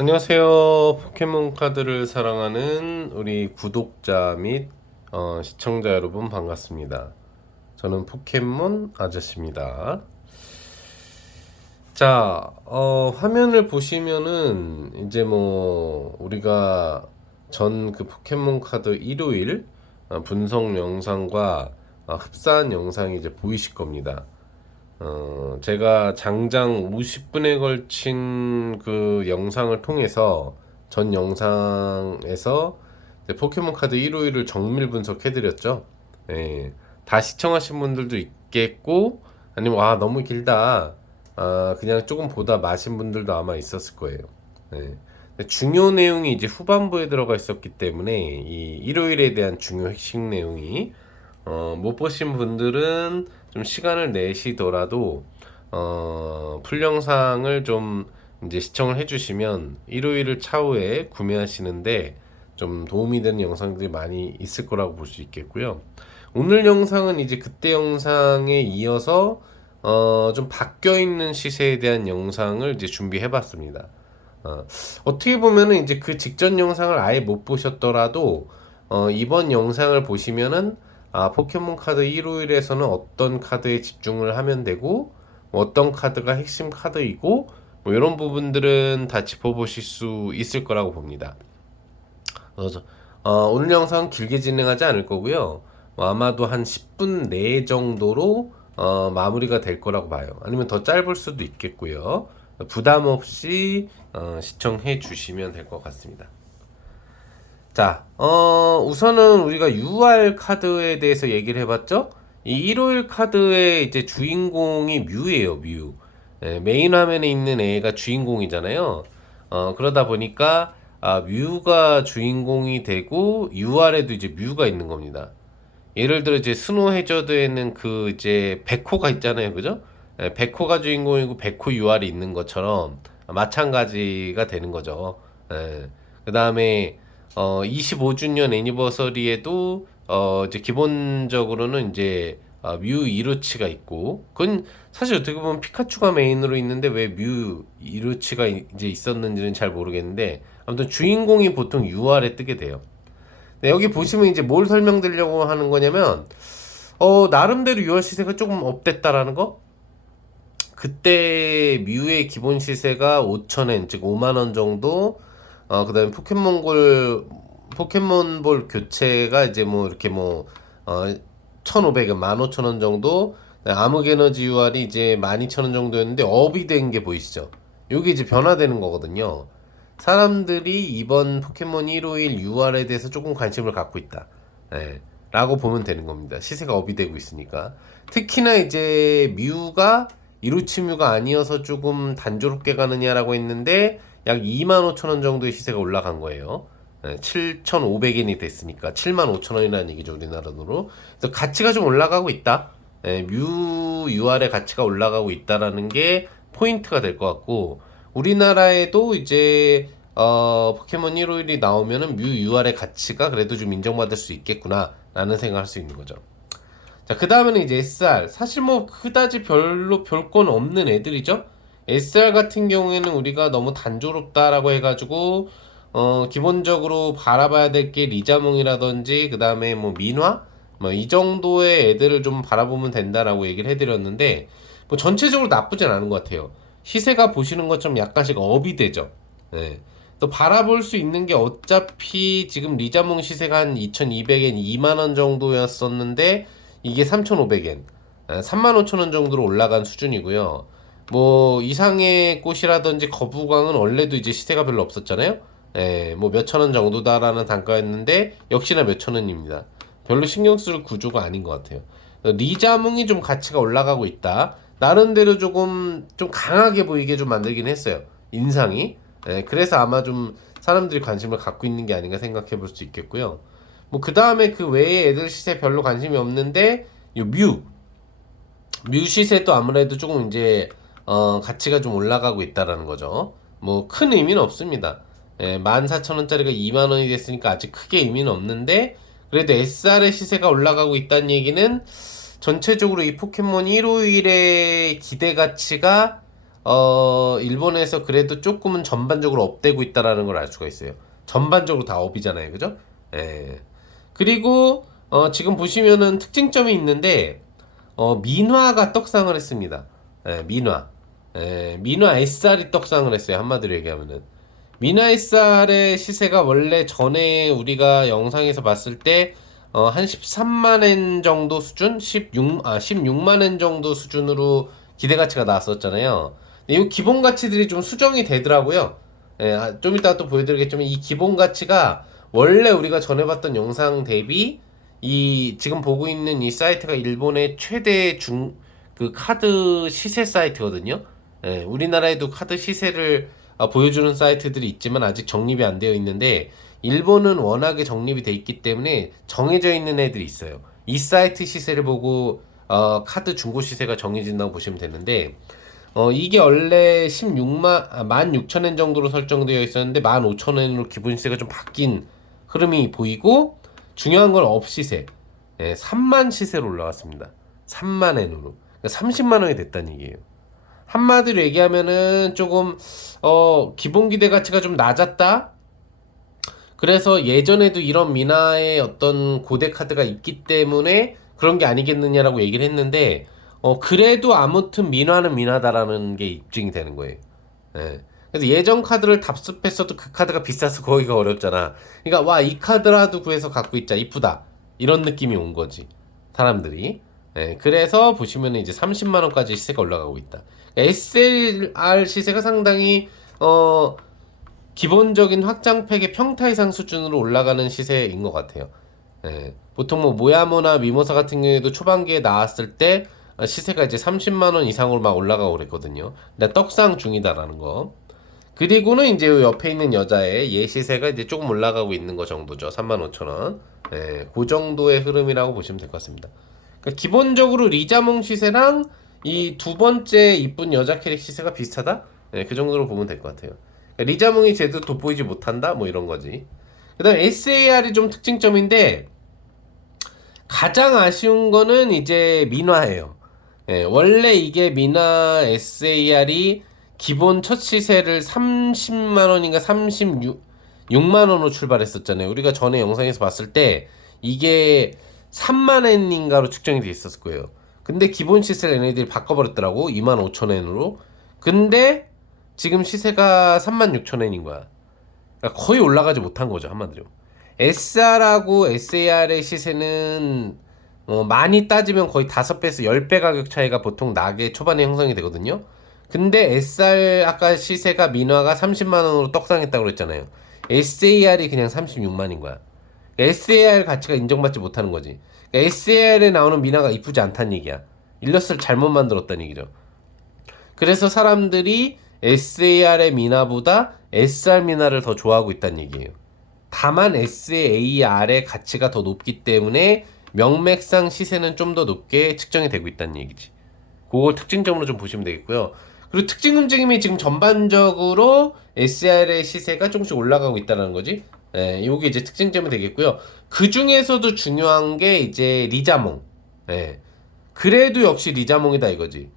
안녕하세요. 포켓몬 카드를 사랑하는 우리 구독자 및 시청자 여러분 반갑습니다. 저는 포켓몬 아저씨입니다. 자, 화면을 보시면은 이제 뭐 우리가 전 그 포켓몬 카드 일요일 분석 영상과 흡사한 영상이 이제 보이실 겁니다. 제가 장장 50분에 걸친 그 영상을 통해서 전 영상에서 이제 포켓몬 카드 1호일을 정밀 분석해드렸죠. 예, 다 시청하신 분들도 있겠고, 아니면 와, 너무 길다. 그냥 조금 보다 마신 분들도 아마 있었을 거예요. 예. 근데 중요 내용이 이제 후반부에 들어가 있었기 때문에 이 1호일에 대한 중요 핵심 내용이 못 보신 분들은 좀 시간을 내시더라도 풀 영상을 좀 이제 시청을 해주시면 일요일을 차후에 구매하시는데 좀 도움이 되는 영상들이 많이 있을 거라고 볼 수 있겠고요. 오늘 영상은 이제 그때 영상에 이어서 좀 바뀌어 있는 시세에 대한 영상을 이제 준비해 봤습니다. 어떻게 보면은 이제 그 직전 영상을 아예 못 보셨더라도 이번 영상을 보시면은 포켓몬 카드 1호일에서는 어떤 카드에 집중을 하면 되고 뭐 어떤 카드가 핵심 카드이고 뭐 이런 부분들은 다 짚어보실 수 있을 거라고 봅니다. 그래서 오늘 영상은 길게 진행하지 않을 거고요. 아마도 한 10분 내 정도로 마무리가 될 거라고 봐요. 아니면 더 짧을 수도 있겠고요. 부담 없이 시청해 주시면 될 것 같습니다. 자, 우선은 우리가 UR 카드에 대해서 얘기를 해봤죠? 이 151 카드의 이제 주인공이 뮤예요, 뮤. 메인 화면에 있는 애가 주인공이잖아요. 그러다 보니까, 뮤가 주인공이 되고, UR에도 이제 뮤가 있는 겁니다. 예를 들어 이제 스노우 해저드에는 그 이제 백호가 있잖아요, 그죠? 백호가 주인공이고 백호 UR이 있는 것처럼 마찬가지가 되는 거죠. 그 다음에 25주년 애니버서리에도 이제 기본적으로는 이제 뮤 이루치가 있고, 그건 사실 어떻게 보면 피카츄가 메인으로 있는데 왜 뮤 이루치가 이제 있었는지는 잘 모르겠는데, 아무튼 주인공이 보통 UR에 뜨게 돼요. 네, 여기 보시면 이제 뭘 설명드리려고 하는 거냐면, 나름대로 UR 시세가 조금 업됐다라는 거? 그때 뮤의 기본 시세가 5,000엔, 즉 5만 원 정도. 그다음에 포켓몬볼 교체가 이제 뭐 이렇게 뭐 1,500엔, 15,000원 정도. 암흑 에너지 UR이 이제 12,000원 정도였는데 업이 된 게 보이시죠? 요게 이제 변화되는 거거든요. 사람들이 이번 포켓몬 151 UR에 대해서 조금 관심을 갖고 있다. 라고 보면 되는 겁니다. 시세가 업이 되고 있으니까. 특히나 이제 뮤가 이루치뮤가 아니어서 조금 단조롭게 가느냐라고 했는데 약 25,000원 정도의 시세가 올라간 거예요. 7,500엔이 됐으니까 75,000원이라는 얘기죠, 우리나라 돈으로. 그래서 가치가 좀 올라가고 있다. 뮤 UR의 가치가 올라가고 있다라는 게 포인트가 될 것 같고, 우리나라에도 이제 포켓몬 151이 나오면은 뮤 UR의 가치가 그래도 좀 인정받을 수 있겠구나 라는 생각을 할 수 있는 거죠. 자, 그 다음에는 이제 SR. 사실 뭐 그다지 별로 별 건 없는 애들이죠. SR 같은 경우에는 우리가 너무 단조롭다라고 해가지고 기본적으로 바라봐야 될 게 리자몽이라든지 그 다음에 뭐 민화 뭐 이 정도의 애들을 좀 바라보면 된다라고 얘기를 해드렸는데, 뭐 전체적으로 나쁘진 않은 것 같아요. 시세가 보시는 것처럼 약간씩 업이 되죠. 네. 또 바라볼 수 있는 게 어차피 지금 리자몽 시세가 한 2,200엔 2만원 정도였었는데 이게 3,500엔 35,000원 정도로 올라간 수준이고요. 뭐 이상의 꽃이라든지 거부광은 원래도 이제 시세가 별로 없었잖아요. 뭐 몇천 원 정도다라는 단가였는데 역시나 몇천 원입니다. 별로 신경 쓸 구조가 아닌 것 같아요. 리자몽이 좀 가치가 올라가고 있다. 나름대로 조금 좀 강하게 보이게 좀 만들긴 했어요. 인상이. 그래서 아마 좀 사람들이 관심을 갖고 있는 게 아닌가 생각해 볼 수 있겠고요. 뭐 그 다음에 그 외에 애들 시세 별로 관심이 없는데 요 뮤 시세도 아무래도 조금 이제 가치가 좀 올라가고 있다라는 거죠. 뭐 큰 의미는 없습니다. 14,000원짜리가 2만원이 됐으니까 아직 크게 의미는 없는데, 그래도 SR의 시세가 올라가고 있다는 얘기는 전체적으로 이 포켓몬 151의 기대 가치가 일본에서 그래도 조금은 전반적으로 업되고 있다라는 걸 알 수가 있어요. 전반적으로 다 업이잖아요, 그죠? 예. 그리고 지금 보시면은 특징점이 있는데 민화가 떡상을 했습니다. 예, 민화. 민화 SR이 떡상을 했어요. 한마디로 얘기하면은. 민화 SR의 시세가 원래 전에 우리가 영상에서 봤을 때, 한 13만 엔 정도 수준? 16만 엔 정도 수준으로 기대가치가 나왔었잖아요. 근데 이 기본가치들이 좀 수정이 되더라고요. 좀 이따 또 보여드리겠지만, 이 기본가치가 원래 우리가 전에 봤던 영상 대비 이 지금 보고 있는 이 사이트가 일본의 최대 그 카드 시세 사이트거든요. 우리나라에도 카드 시세를 보여주는 사이트들이 있지만 아직 정립이 안 되어 있는데 일본은 워낙에 정립이 돼 있기 때문에 정해져 있는 애들이 있어요. 이 사이트 시세를 보고 카드 중고 시세가 정해진다고 보시면 되는데 이게 원래 16엔 정도로 설정되어 있었는데 15,000엔으로 기본 시세가 좀 바뀐 흐름이 보이고 중요한 건 업 시세 3만 시세로 올라갔습니다. 3만 엔으로. 그러니까 30만 원이 됐다는 얘기예요. 한마디로 얘기하면은 조금 기본 기대 가치가 좀 낮았다. 그래서 예전에도 이런 미나의 어떤 고대 카드가 있기 때문에 그런 게 아니겠느냐라고 얘기를 했는데 그래도 아무튼 민화는 민화다라는 게 입증이 되는 거예요. 예. 그래서 예전 카드를 답습했어도 그 카드가 비싸서 구하기가 어렵잖아. 그러니까 와 이 카드라도 구해서 갖고 있자 이쁘다 이런 느낌이 온 거지 사람들이. 그래서 보시면 이제 30만 원까지 시세가 올라가고 있다. SLR 시세가 상당히 기본적인 확장팩의 평타 이상 수준으로 올라가는 시세인 것 같아요. 보통 뭐 모야모나 미모사 같은 경우에도 초반기에 나왔을 때 시세가 이제 30만 원 이상으로 막 올라가고 그랬거든요. 근데 떡상 중이다라는 거. 그리고는 이제 옆에 있는 여자의 얘 시세가 이제 조금 올라가고 있는 거 정도죠. 35,000원. 그 정도의 흐름이라고 보시면 될 것 같습니다. 그러니까 기본적으로 리자몽 시세랑 이 두 번째 이쁜 여자 캐릭 시세가 비슷하다? 그 정도로 보면 될 것 같아요. 그러니까 리자몽이 제대로 돋보이지 못한다? 뭐 이런 거지. 그 다음 SAR이 좀 특징점인데 가장 아쉬운 거는 이제 민화예요. 원래 이게 민화 SAR이 기본 첫 시세를 30만 원인가 36만 원으로 출발했었잖아요. 우리가 전에 영상에서 봤을 때 이게 3만 엔인가로 측정이 돼 있었을 거예요. 근데 기본 시세를 얘네들이 바꿔버렸더라고. 25,000엔으로. 근데 지금 시세가 36,000엔인 거야. 그러니까 거의 올라가지 못한 거죠, 한마디로. SR하고 SAR의 시세는 많이 따지면 거의 5배에서 10배 가격 차이가 보통 나게 초반에 형성이 되거든요. 근데 SR 아까 시세가 민화가 30만 원으로 떡상했다고 그랬잖아요. SAR이 그냥 36만인 거야. SAR 가치가 인정받지 못하는 거지. SAR에 나오는 민화가 이쁘지 않다는 얘기야. 일러스트를 잘못 만들었다는 얘기죠. 그래서 사람들이 SAR의 미나보다 SR 미나를 더 좋아하고 있다는 얘기예요. 다만 SAR의 가치가 더 높기 때문에 명맥상 시세는 좀 더 높게 측정이 되고 있다는 얘기지. 그걸 특징점으로 좀 보시면 되겠고요. 그리고 특징 움직임이 지금 전반적으로 SR의 시세가 조금씩 올라가고 있다는 거지. 요게 이제 특징점이 되겠고요. 그 중에서도 중요한 게 이제 리자몽. 그래도 역시 리자몽이다 이거지.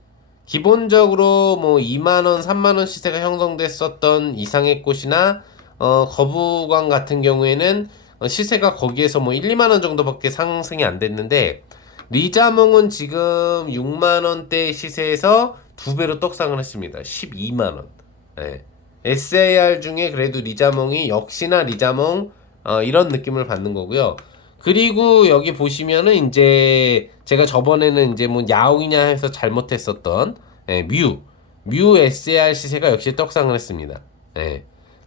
기본적으로 뭐 2만원, 3만원 시세가 형성됐었던 이상의 꽃이나 거부광 같은 경우에는 시세가 거기에서 뭐 1, 2만원 정도밖에 상승이 안 됐는데 리자몽은 지금 6만원대 시세에서 2배로 떡상을 했습니다. 12만원. SAR 중에 그래도 리자몽이 역시나 리자몽 이런 느낌을 받는 거고요. 그리고 여기 보시면은 이제 제가 저번에는 이제 뭐 야옹이냐 해서 잘못했었던 뮤 SAR 시세가 역시 떡상을 했습니다.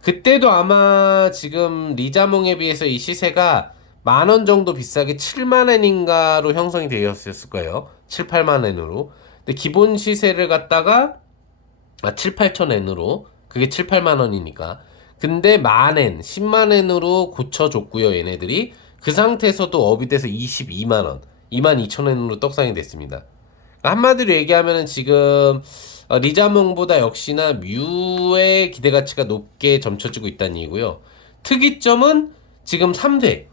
그때도 아마 지금 리자몽에 비해서 이 시세가 10,000원 정도 비싸게 7만엔인가로 형성이 되었을 거예요. 7, 8만엔으로. 근데 기본 시세를 갖다가 7, 8천엔으로 그게 7, 8만원이니까. 근데 만엔, 10만엔으로 고쳐줬고요, 얘네들이. 그 상태에서도 업이 돼서 22만원, 22,000엔으로 떡상이 됐습니다. 한마디로 얘기하면 지금 리자몽보다 역시나 뮤의 기대가치가 높게 점쳐지고 있다는 얘기고요. 특이점은 지금 3대.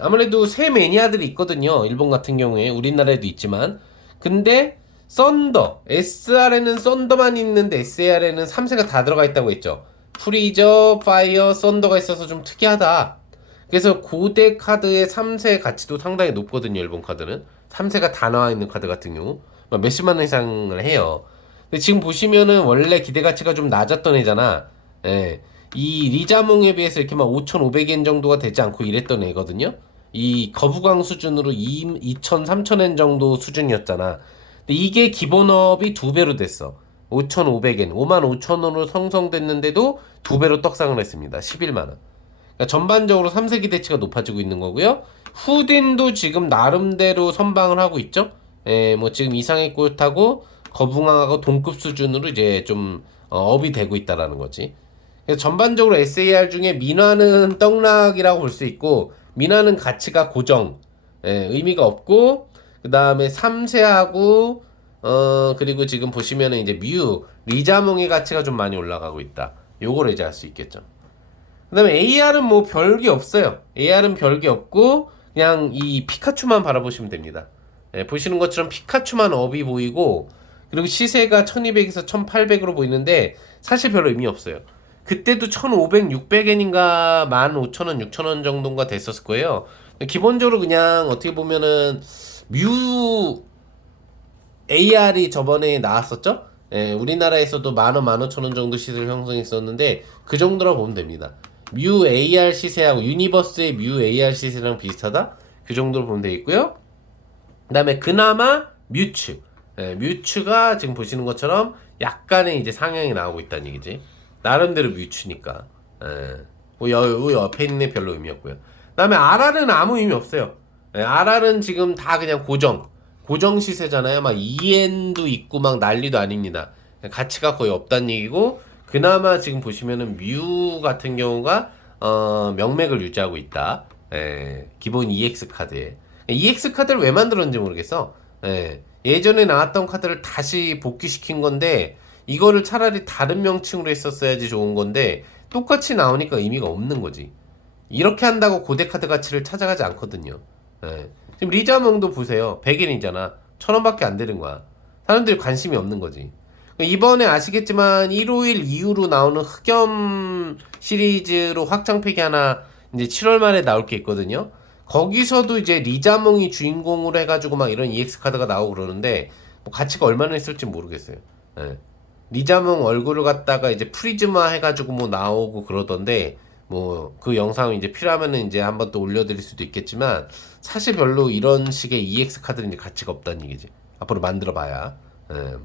아무래도 새 매니아들이 있거든요. 일본 같은 경우에 우리나라에도 있지만. 근데 썬더, SR에는 썬더만 있는데 SAR에는 3세가 다 들어가 있다고 했죠. 프리저, 파이어, 썬더가 있어서 좀 특이하다. 그래서 고대 카드의 3세 가치도 상당히 높거든요. 일본 카드는 3세가 다 나와 있는 카드 같은 경우 몇십만 원 이상을 해요. 근데 지금 보시면은 원래 기대 가치가 좀 낮았던 애잖아. 예. 이 리자몽에 비해서 이렇게 막 5,500엔 정도가 되지 않고 이랬던 애거든요. 이 거부광 수준으로 2,000, 3,000엔 정도 수준이었잖아. 근데 이게 기본업이 두 배로 됐어. 5,500엔, 55,000원으로 형성됐는데도 두 배로 떡상을 했습니다. 11만 원. 그러니까 전반적으로 3세 기대치가 높아지고 있는 거고요. 후딘도 지금 나름대로 선방을 하고 있죠. 예, 뭐 지금 이상의 꽃하고 거붕왕하고 동급 수준으로 이제 좀 업이 되고 있다라는 거지. 그래서 전반적으로 SAR 중에 민화는 떡락이라고 볼 수 있고 민화는 가치가 고정, 예, 의미가 없고 그 다음에 3세하고 그리고 지금 보시면은 이제 뮤 리자몽의 가치가 좀 많이 올라가고 있다. 요거를 이제 알 수 있겠죠. 그 다음에 AR은 뭐 별게 없어요. AR은 별게 없고 그냥 이 피카츄만 바라보시면 됩니다. 예, 보시는 것처럼 피카츄만 업이 보이고 그리고 시세가 1200에서 1800으로 보이는데 사실 별로 의미 없어요. 그때도 1500, 600엔인가 15,000원, 6,000원 정도가 됐었을 거예요. 기본적으로 그냥 어떻게 보면은 뮤 AR이 저번에 나왔었죠? 예, 우리나라에서도 10,000원, 15,000원 정도 시세를 형성했었는데 그 정도라고 보면 됩니다. 뮤 AR 시세하고 유니버스의 뮤 AR 시세랑 비슷하다? 그 정도로 보면 되겠고요. 그 다음에 그나마 뮤츠. 예, 뮤츠가 지금 보시는 것처럼 약간의 이제 상향이 나오고 있다는 얘기지. 나름대로 뮤츠니까. 예, 옆에 있는 애 별로 의미 없고요. 그 다음에 RR은 아무 의미 없어요. 예, RR은 지금 다 그냥 고정 시세잖아요. 막 2엔도 있고 막 난리도 아닙니다. 가치가 거의 없다는 얘기고 그나마 지금 보시면은 뮤 같은 경우가 명맥을 유지하고 있다. 예, 기본 EX 카드에. EX 카드를 왜 만들었는지 모르겠어. 예, 예전에 나왔던 카드를 다시 복귀시킨 건데 이거를 차라리 다른 명칭으로 했었어야지 좋은 건데 똑같이 나오니까 의미가 없는 거지. 이렇게 한다고 고대 카드 가치를 찾아가지 않거든요. 예. 지금 리자몽도 보세요. 100엔이잖아. 1,000원밖에 안 되는 거야. 사람들이 관심이 없는 거지. 이번에 아시겠지만 151 이후로 나오는 흑염 시리즈로 확장팩이 하나 이제 7월 말에 나올 게 있거든요. 거기서도 이제 리자몽이 주인공으로 해가지고 막 이런 EX 카드가 나오고 그러는데 뭐 가치가 얼마나 있을지 모르겠어요. 예. 리자몽 얼굴을 갖다가 이제 프리즈마 해가지고 뭐 나오고 그러던데 뭐 그 영상 이제 필요하면은 이제 한번 또 올려드릴 수도 있겠지만 사실 별로 이런 식의 EX 카드는 이제 가치가 없다는 얘기지. 앞으로 만들어봐야. 예.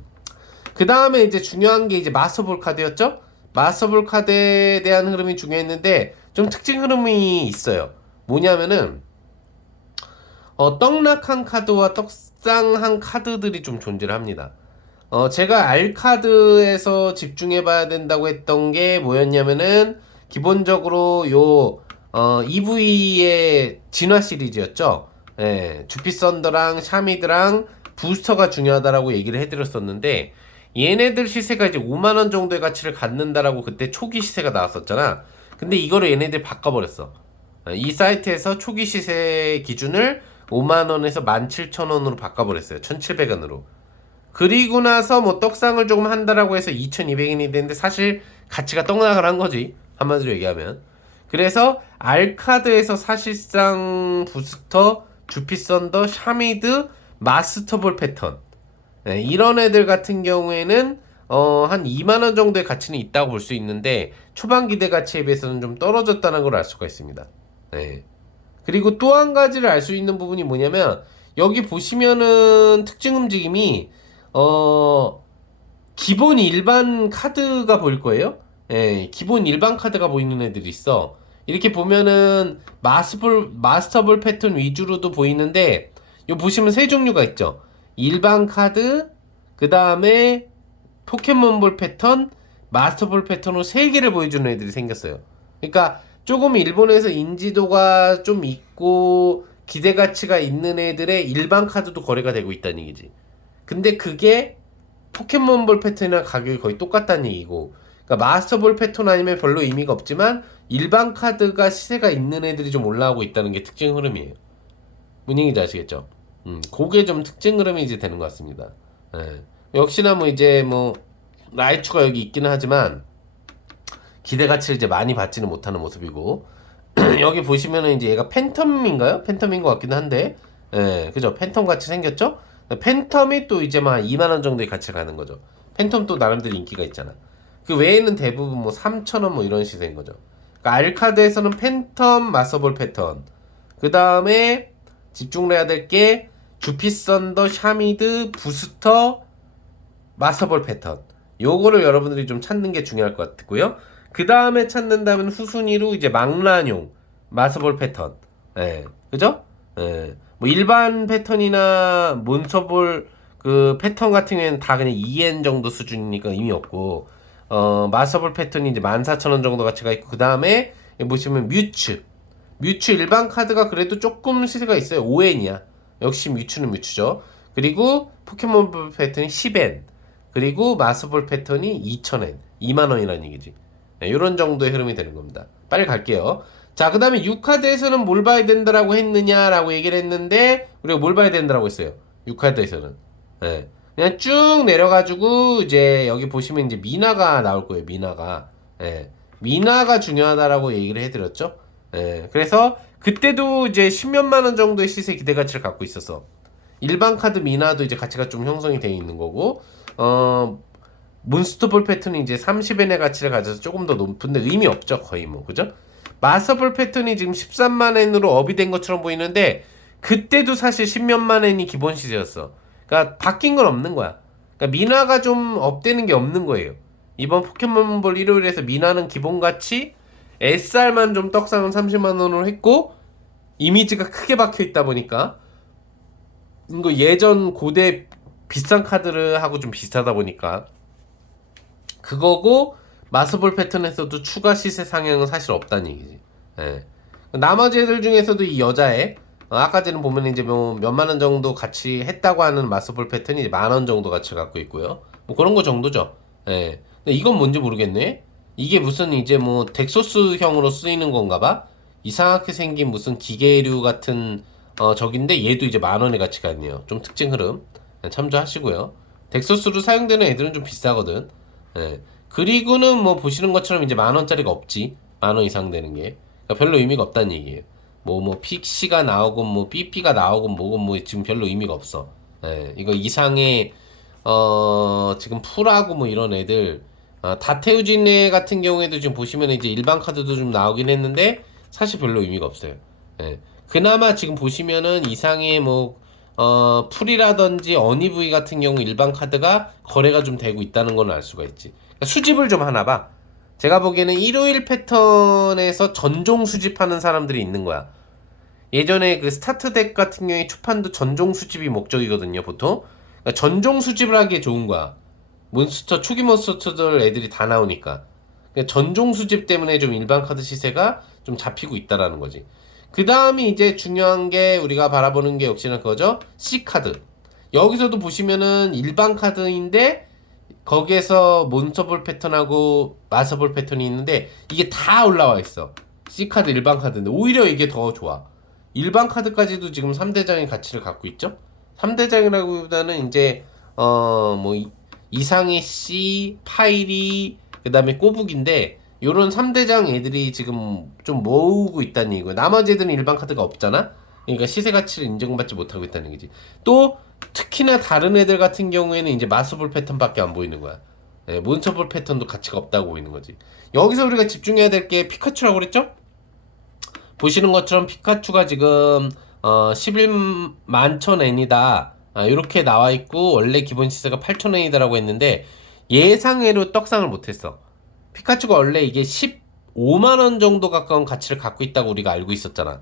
그 다음에 이제 중요한 게 이제 마스터볼 카드였죠? 마스터볼 카드에 대한 흐름이 중요했는데 좀 특징 흐름이 있어요. 뭐냐면은 떡락한 카드와 떡상한 카드들이 좀 존재를 합니다. 제가 알카드에서 집중해봐야 된다고 했던 게 뭐였냐면은 기본적으로 EV의 진화 시리즈였죠. 예, 주피 썬더랑 샤미드랑 부스터가 중요하다라고 얘기를 해드렸었는데 얘네들 시세가 이제 5만원 정도의 가치를 갖는다라고 그때 초기 시세가 나왔었잖아. 근데 이거를 얘네들 바꿔버렸어. 이 사이트에서 초기 시세 기준을 5만원에서 17,000원으로 바꿔버렸어요. 1,700원으로. 그리고 나서 뭐 떡상을 조금 한다라고 해서 2,200원이 되는데 사실 가치가 떡락을 한 거지. 한마디로 얘기하면. 그래서 알카드에서 사실상 부스터, 주피썬더, 샤미드, 마스터볼 패턴 네, 이런 애들 같은 경우에는 한 2만원 정도의 가치는 있다고 볼 수 있는데 초반 기대 가치에 비해서는 좀 떨어졌다는 걸 알 수가 있습니다. 네. 그리고 또 한 가지를 알 수 있는 부분이 뭐냐면 여기 보시면은 특징 움직임이 기본 일반 카드가 보일 거예요. 예, 기본 일반 카드가 보이는 애들이 있어. 이렇게 보면은 마스터볼 패턴 위주로도 보이는데 요 보시면 세 종류가 있죠. 일반 카드, 그 다음에 포켓몬볼 패턴, 마스터볼 패턴으로 세 개를 보여주는 애들이 생겼어요. 그러니까 조금 일본에서 인지도가 좀 있고 기대 가치가 있는 애들의 일반 카드도 거래가 되고 있다는 얘기지. 근데 그게 포켓몬볼 패턴이랑 가격이 거의 똑같다는 얘기고, 그러니까 마스터볼 패턴 아니면 별로 의미가 없지만 일반 카드가 시세가 있는 애들이 좀 올라오고 있다는 게 특징 흐름이에요. 무슨 얘기인지 아시겠죠? 그게 좀 특징 흐름이 이제 되는 것 같습니다. 예. 역시나 뭐 이제 뭐 라이추가 여기 있기는 하지만 기대 가치를 이제 많이 받지는 못하는 모습이고 여기 보시면은 이제 얘가 팬텀인가요? 팬텀인 것 같기는 한데 예, 그죠? 팬텀 같이 생겼죠? 팬텀이 또 이제 막 2만 원 정도의 가치를 가는 거죠. 팬텀 또 나름대로 인기가 있잖아. 그 외에는 대부분 뭐 3,000원 뭐 이런 시세인 거죠. 그러니까 알카드에서는 팬텀 마서볼 패턴, 그 다음에 집중을 해야 될 게 주피선더, 샤미드, 부스터, 마서볼 패턴. 요거를 여러분들이 좀 찾는 게 중요할 것 같고요. 그 다음에 찾는다면 후순위로 이제 망라뇽, 마서볼 패턴. 예, 그죠? 예, 뭐 일반 패턴이나 몬서볼 그 패턴 같은 경우에는 다 그냥 2엔 정도 수준이니까 의미 없고, 마서볼 패턴이 이제 14,000원 정도 가치가 있고, 그 다음에 보시면 뮤츠 일반 카드가 그래도 조금 시세가 있어요. 5엔이야. 역시 뮤츠는 뮤츠죠. 그리고 포켓몬 패턴이 10엔. 그리고 마스볼 패턴이 2,000엔. 2만 원이라는 얘기지. 네, 이런 정도의 흐름이 되는 겁니다. 빨리 갈게요. 자, 그 다음에 6카드에서는 뭘 봐야 된다라고 했느냐라고 얘기를 했는데, 우리가 뭘 봐야 된다라고 했어요. 6카드에서는. 네. 그냥 쭉 내려가지고, 이제 여기 보시면 이제 미나가 나올 거예요. 미나가. 네. 미나가 중요하다라고 얘기를 해드렸죠. 예, 그래서 그때도 이제 10몇만 원 정도의 시세 기대 가치를 갖고 있었어. 일반 카드 미나도 이제 가치가 좀 형성이 되어 있는 거고, 몬스터볼 패턴이 이제 30엔의 가치를 가져서 조금 더 높은데 의미 없죠, 거의 뭐, 그죠? 마서볼 패턴이 지금 13만 엔으로 업이 된 것처럼 보이는데, 그때도 사실 10몇만 엔이 기본 시세였어. 그러니까 바뀐 건 없는 거야. 그러니까 미나가 좀 업되는 게 없는 거예요. 이번 포켓몬볼 일요일에서 미나는 기본 가치, SR만 좀 떡상은 30만 원으로 했고 이미지가 크게 박혀 있다 보니까 이거 예전 고대 비싼 카드를 하고 좀 비슷하다 보니까 그거고 마스볼 패턴에서도 추가 시세 상향은 사실 없다는 얘기지. 예. 나머지 애들 중에서도 이 여자애 아까 전에 보면 이제 뭐 몇만 원 정도 같이 했다고 하는 마스볼 패턴이 만 원 정도 가치를 갖고 있고요. 뭐 그런 거 정도죠. 예. 근데 이건 뭔지 모르겠네. 이게 무슨 이제 뭐 덱소스형으로 쓰이는 건가 봐. 이상하게 생긴 무슨 기계류 같은 적인데 얘도 이제 만 원의 가치가 있네요. 좀 특징 흐름 참조하시고요. 덱소스로 사용되는 애들은 좀 비싸거든. 예. 그리고는 뭐 보시는 것처럼 이제 만 원짜리가 없지. 만 원 이상 되는 게. 그러니까 별로 의미가 없다는 얘기예요. 뭐 픽시가 나오고 뭐 삐삐가 나오고 뭐고 뭐 지금 별로 의미가 없어. 예. 이거 이상의 지금 풀하고 뭐 이런 애들 다테우진네 같은 경우에도 지금 보시면 이제 일반 카드도 좀 나오긴 했는데 사실 별로 의미가 없어요. 예. 그나마 지금 보시면은 이상의 뭐 풀이라든지 어니브이 같은 경우 일반 카드가 거래가 좀 되고 있다는 걸 알 수가 있지. 그러니까 수집을 좀 하나 봐. 제가 보기에는 일요일 패턴에서 전종 수집하는 사람들이 있는 거야. 예전에 그 스타트 덱 같은 경우에 초판도 전종 수집이 목적이거든요, 보통. 그러니까 전종 수집을 하기에 좋은 거야. 몬스터, 초기 몬스터들 애들이 다 나오니까. 그러니까 전종 수집 때문에 좀 일반 카드 시세가 좀 잡히고 있다라는 거지. 그 다음이 이제 중요한 게 우리가 바라보는 게 역시나 그거죠. C카드. 여기서도 보시면은 일반 카드인데 거기에서 몬스터볼 패턴하고 마서볼 패턴이 있는데 이게 다 올라와 있어. C카드, 일반 카드인데 오히려 이게 더 좋아. 일반 카드까지도 지금 3대장의 가치를 갖고 있죠. 3대장이라기보다는 이제 뭐 이상의 C, 파이리, 그 다음에 꼬북인데 요런 3대장 애들이 지금 좀 모으고 있다는 얘기고 나머지 애들은 일반 카드가 없잖아. 그러니까 시세 가치를 인정받지 못하고 있다는 얘기지. 또 특히나 다른 애들 같은 경우에는 이제 마스볼 패턴밖에 안 보이는 거야. 예, 몬스터볼 패턴도 가치가 없다고 보이는 거지. 여기서 우리가 집중해야 될 게 피카츄라고 그랬죠? 보시는 것처럼 피카츄가 지금 11만 천엔이다 이렇게 나와 있고 원래 기본 시세가 8천엔이다라고 했는데 예상외로 떡상을 못했어. 피카츄가 원래 이게 15만 원 정도 가까운 가치를 갖고 있다고 우리가 알고 있었잖아.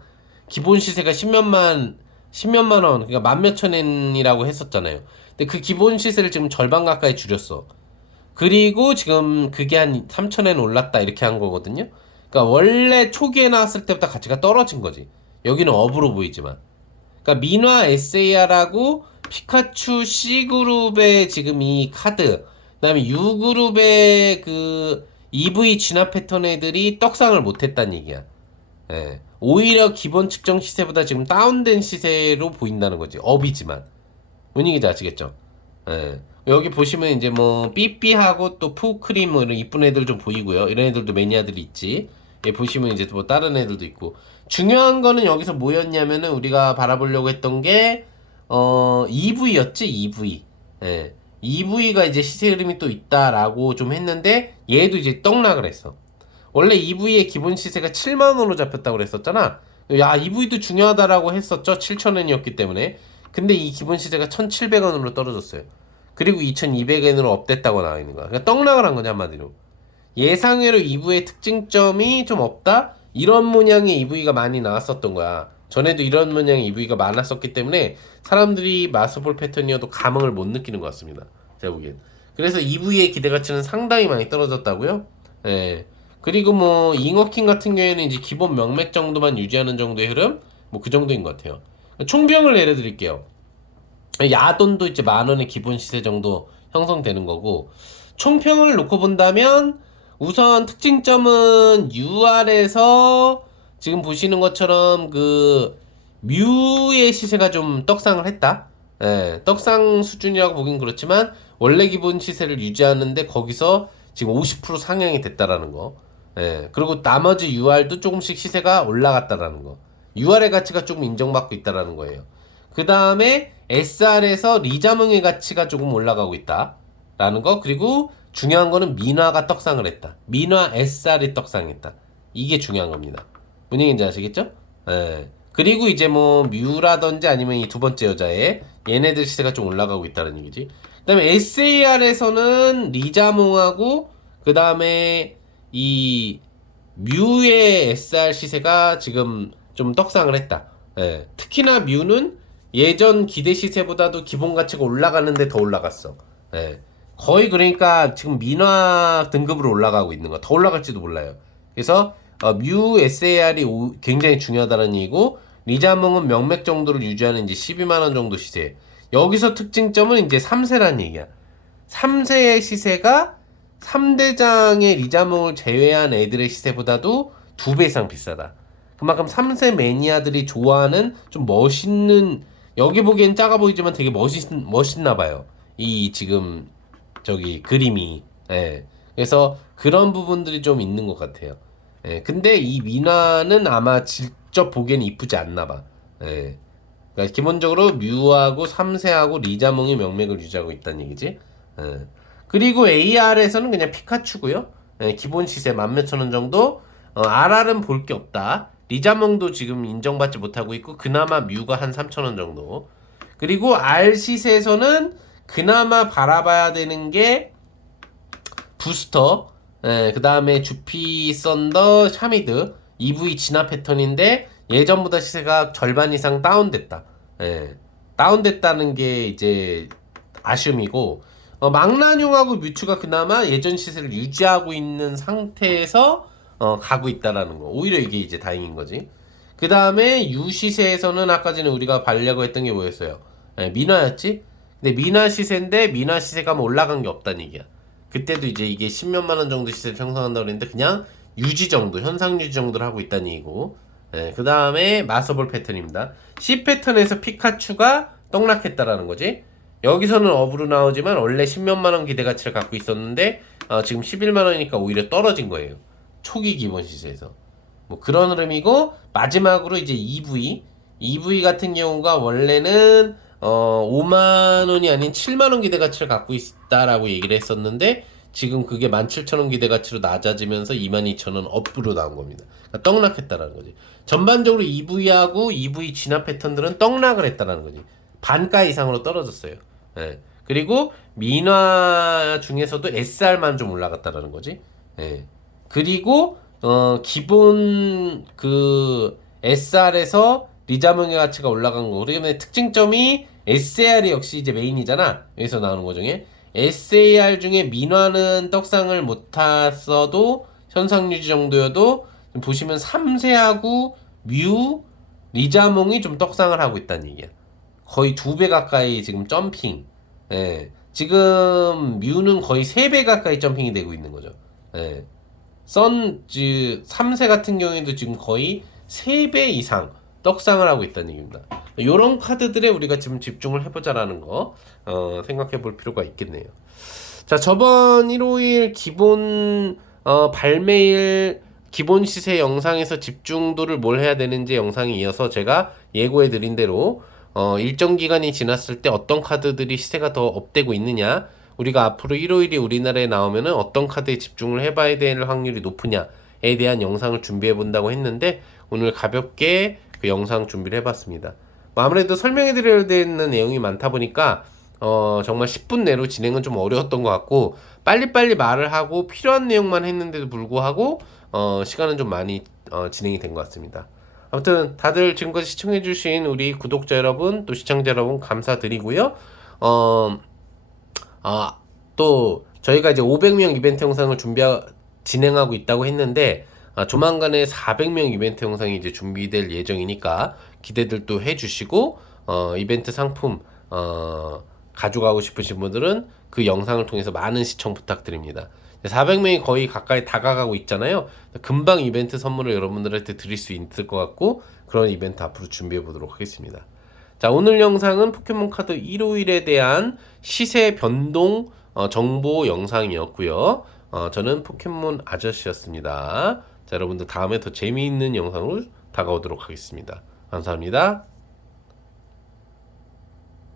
기본 시세가 10몇만 원, 그러니까 만몇천 엔이라고 했었잖아요. 근데 그 기본 시세를 지금 절반 가까이 줄였어. 그리고 지금 그게 한 3천엔 올랐다 이렇게 한 거거든요. 그러니까 원래 초기에 나왔을 때부터 가치가 떨어진 거지. 여기는 업으로 보이지만. 그러니까 민화 SAR하고 피카츄 C그룹의 지금 이 카드, 그다음에 U그룹의 그 EV 진화 패턴 애들이 떡상을 못했다는 얘기야. 예. 오히려 기본 측정 시세보다 지금 다운된 시세로 보인다는 거지. 업이지만. 분위기도 아시겠죠? 예. 여기 보시면 이제 뭐 삐삐하고 또 푸크림 뭐 이런 이쁜 애들 좀 보이고요. 이런 애들도 매니아들이 있지. 예, 보시면 이제 뭐 다른 애들도 있고. 중요한 거는 여기서 뭐였냐면은 우리가 바라보려고 했던 게 EV였지, EV. 예. EV가 이제 시세 흐름이 또 있다라고 좀 했는데 얘도 이제 떡락을 했어. 원래 EV의 기본 시세가 7만 원으로 잡혔다고 그랬었잖아. 야, EV도 중요하다라고 했었죠. 7,000원이었기 때문에. 근데 이 기본 시세가 1,700원으로 떨어졌어요. 그리고 2,200원으로 업됐다고 나와 있는 거야. 그러니까 떡락을 한 거냐, 한마디로. 예상외로 EV의 특징점이 좀 없다? 이런 모양의 EV가 많이 나왔었던 거야. 전에도 이런 모양의 EV가 많았었기 때문에 사람들이 마스볼 패턴이어도 감흥을 못 느끼는 것 같습니다. 제가 보기엔. 그래서 EV의 기대 가치는 상당히 많이 떨어졌다고요? 예. 그리고 뭐 잉어킹 같은 경우에는 이제 기본 명맥 정도만 유지하는 정도의 흐름? 뭐 그 정도인 것 같아요. 총평을 내려드릴게요. 야돈도 이제 만 원의 기본 시세 정도 형성되는 거고, 총평을 놓고 본다면 우선 특징점은 UR에서 지금 보시는 것처럼 그 뮤의 시세가 좀 떡상을 했다. 예, 떡상 수준이라고 보긴 그렇지만 원래 기본 시세를 유지하는데 거기서 지금 50% 상향이 됐다라는 거. 예, 그리고 나머지 UR도 조금씩 시세가 올라갔다라는 거. UR의 가치가 조금 인정받고 있다라는 거예요. 그 다음에 SR에서 리자몽의 가치가 조금 올라가고 있다라는 거. 그리고 중요한 거는 민화가 떡상을 했다. 민화 SR이 떡상했다. 이게 중요한 겁니다. 무슨 얘기인지 아시겠죠? 예. 그리고 이제 뭐 뮤라든지 아니면 이 두 번째 여자의 얘네들 시세가 좀 올라가고 있다는 얘기지. 그 다음에 SAR에서는 리자몽하고 그 다음에 이 뮤의 SR 시세가 지금 좀 떡상을 했다. 예. 특히나 뮤는 예전 기대 시세보다도 기본 가치가 올라가는데 더 올라갔어. 예. 거의 그러니까 지금 민화 등급으로 올라가고 있는 거. 더 올라갈지도 몰라요. 그래서 뮤 SAR이 굉장히 중요하다는 얘기고, 리자몽은 명맥 정도를 유지하는 이제 12만 원 정도 시세. 여기서 특징점은 이제 3세란 얘기야. 3세의 시세가 3대장의 리자몽을 제외한 애들의 시세보다도 2배 이상 비싸다. 그만큼 3세 매니아들이 좋아하는 좀 멋있는, 여기 보기엔 작아 보이지만 되게 멋있나 봐요. 이 지금 저기 그림이. 예. 그래서 그런 부분들이 좀 있는 것 같아요. 예. 근데 이 민화는 아마 직접 보기에는 이쁘지 않나 봐. 예. 그러니까 기본적으로 뮤하고 3세하고 리자몽의 명맥을 유지하고 있다는 얘기지. 예. 그리고 AR에서는 그냥 피카츄고요. 예. 기본 시세 14,000원 정도. RR은 볼 게 없다. 리자몽도 지금 인정받지 못하고 있고, 그나마 뮤가 한 3,000원 정도. 그리고 R 시세에서는 그나마 바라봐야 되는 게 부스터, 그 다음에 주피 썬더, 샤미드, EV 진화 패턴인데 예전보다 시세가 절반 이상 다운됐다. 예, 다운됐다는 게 이제 아쉬움이고, 망나뇽하고 뮤츠가 그나마 예전 시세를 유지하고 있는 상태에서 가고 있다라는 거. 오히려 이게 이제 다행인 거지. 그 다음에 U 시세에서는 아까 전에 우리가 보려고 했던 게 뭐였어요? 예, 민화였지? 근데 민화 시세인데 민화 시세가 뭐 올라간 게 없다는 얘기야. 그때도 이제 이게 10몇만 원 정도 시세를 형성한다고 그랬는데 그냥 유지 정도, 현상 유지 정도를 하고 있다는 얘기고. 예, 그 다음에 마서볼 패턴입니다. C 패턴에서 피카츄가 떡락했다라는 거지. 여기서는 업으로 나오지만 원래 10몇만 원 기대 가치를 갖고 있었는데 지금 11만 원이니까 오히려 떨어진 거예요. 초기 기본 시세에서. 뭐 그런 흐름이고, 마지막으로 이제 EV 같은 경우가 원래는 5만 원이 아닌 7만 원 기대 가치를 갖고 있다라고 얘기를 했었는데 지금 그게 17,000원 기대 가치로 낮아지면서 22,000원 업으로 나온 겁니다. 그러니까 떡락했다라는 거지. 전반적으로 EV하고 EV 진화 패턴들은 떡락을 했다라는 거지. 반가 이상으로 떨어졌어요. 예. 그리고 민화 중에서도 SR만 좀 올라갔다라는 거지. 예. 그리고 기본 그 SR에서 리자몽의 가치가 올라간 거. 그러면 특징점이 SAR이 역시 이제 메인이잖아. 여기서 나오는 거 중에 SAR 중에 민화는 떡상을 못 탔어도 현상 유지 정도여도 보시면 3세하고 뮤, 리자몽이 좀 떡상을 하고 있다는 얘기야. 거의 2배 가까이 지금 점핑. 예. 지금 뮤는 거의 3배 가까이 점핑이 되고 있는 거죠. 예. 3세 같은 경우에도 지금 거의 3배 이상 떡상을 하고 있다는 얘기입니다. 요런 카드들에 우리가 지금 집중을 해보자라는 거 생각해 볼 필요가 있겠네요. 자, 저번 일요일 기본 발매일 기본 시세 영상에서 집중도를 뭘 해야 되는지 영상에 이어서 제가 예고해 드린 대로 일정 기간이 지났을 때 어떤 카드들이 시세가 더 업되고 있느냐, 우리가 앞으로 일요일이 우리나라에 나오면은 어떤 카드에 집중을 해봐야 될 확률이 높으냐에 대한 영상을 준비해 본다고 했는데 오늘 가볍게 그 영상 준비를 해봤습니다. 뭐 아무래도 설명해 드려야 되는 내용이 많다 보니까 정말 10분 내로 진행은 좀 어려웠던 것 같고, 빨리빨리 말을 하고 필요한 내용만 했는데도 불구하고 시간은 좀 많이 진행이 된 것 같습니다. 아무튼 다들 지금까지 시청해주신 우리 구독자 여러분, 또 시청자 여러분 감사드리고요. 어, 또 저희가 이제 500명 이벤트 영상을 진행하고 있다고 했는데, 조만간에 400명 이벤트 영상이 이제 준비될 예정이니까 기대들 또 해주시고, 이벤트 상품 가져가고 싶으신 분들은 그 영상을 통해서 많은 시청 부탁드립니다. 400명이 거의 가까이 다가가고 있잖아요. 금방 이벤트 선물을 여러분들한테 드릴 수 있을 것 같고, 그런 이벤트 앞으로 준비해 보도록 하겠습니다. 자, 오늘 영상은 포켓몬 카드 일요일에 대한 시세 변동 정보 영상이었고요. 저는 포켓몬 아저씨였습니다. 자, 여러분들 다음에 더 재미있는 영상으로 다가오도록 하겠습니다. 감사합니다.